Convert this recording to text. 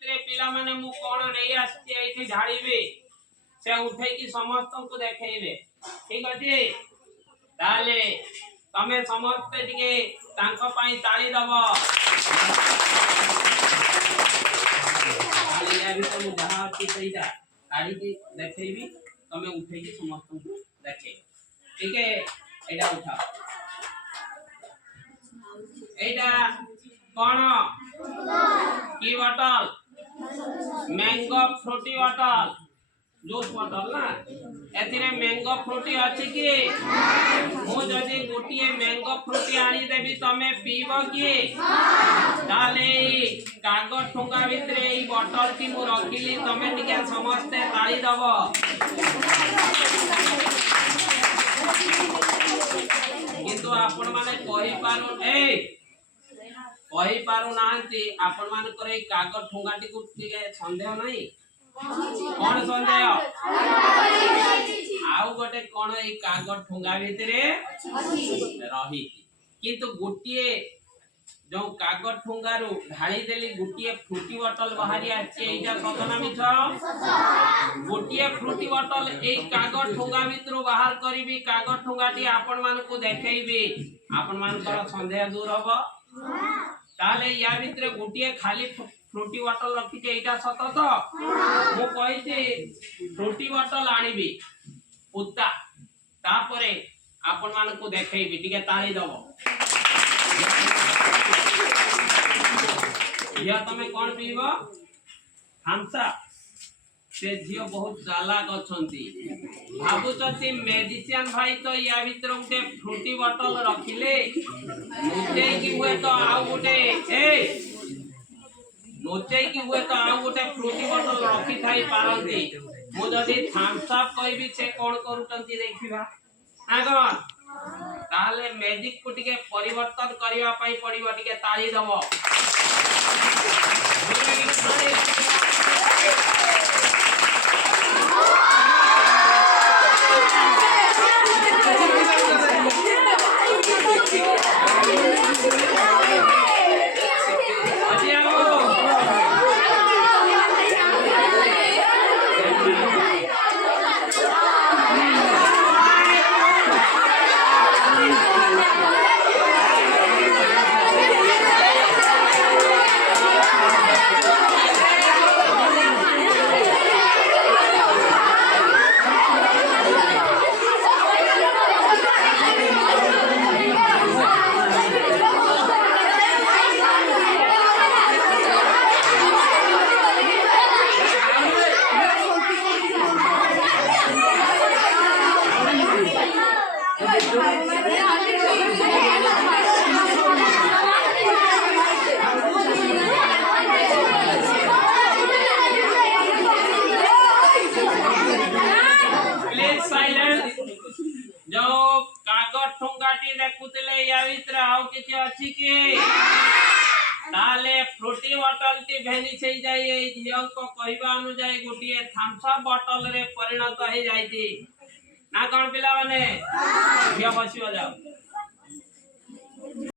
पिला माने मु कोन नै आस्ती एठी ढाळीबे से उठै की समस्त को देखेइबे ठीक अछि ताले तमे समस्त टिके तांको पई ताली दबो ताली या भी तो जहां अछि सहीदा ताली की देखेइबी तमे उठै की समस्त को देखे ठीक है एडा उठा एडा कोन की bottle mango Frooti bottle juice bottle ना एथिरे मैंगो फ्रूटी अछि की मु जदी गोटिए मैंगो फ्रूटी आनी देबी तमे पीबो की ताले कागज ठोंगा भितरे ई बॉटल की मु रखिली तमे टिके समस्त ताली दबो किंतु आपण माने कहि पारो नांती आपण मान करे कागज ठोंगाटी को टिके संदेह नहीं कोन संदेह आउ गोटे कोन ए कागज ठोंगा भितरे रही किंतु गोटिए जो कागज ठोंगारू ढाली देली गोटिए फ्रूटी बॉटल बाहरी आछे एटा सतना मिछ गोटिए फ्रूटी बॉटल ए कागज ठोंगा भितरो बाहर करिबी कागज ठोंगाटी आपण मान को देखेइबी आपण मान कर संदेह दूर होबो ताले या भितरे गोटिए खाली फ्रूटी बॉटल रखी के एटा सत तो मु कहिते फ्रूटी बॉटल आनिबी पुत्ता तापरे आपण मान को देखेइबी टिके ताली दबो या तमे कोन पीबो हमसा से जियो बहुत चालाक अछंती भाबुचती मेडिसिन भाई तो या भीतर उठे फ्रूटी बॉटल रखिले नोचे की हुए तो आउ उठे ए नोचे की हुए तो आउ उठे फ्रूटी बॉटल रखी थाई पारंती मु जदी थम्स अप कहबी से कोन करूचंती देखिबा आगो ताले मैजिक को टिके परिवर्तन करिया पई पड़िबो टिके ताली दबो जो कागज ठोंगाटी देखुतले या भीतर आउ किछ अछि की ताले फ्रूटी बॉटल टी भेनी छई जाई ए झियो को कहबा अनुसार गोटिए थम्स अप बॉटल रे परिणत हो जाईती ना कोन पिला माने झियो बसियो जाओ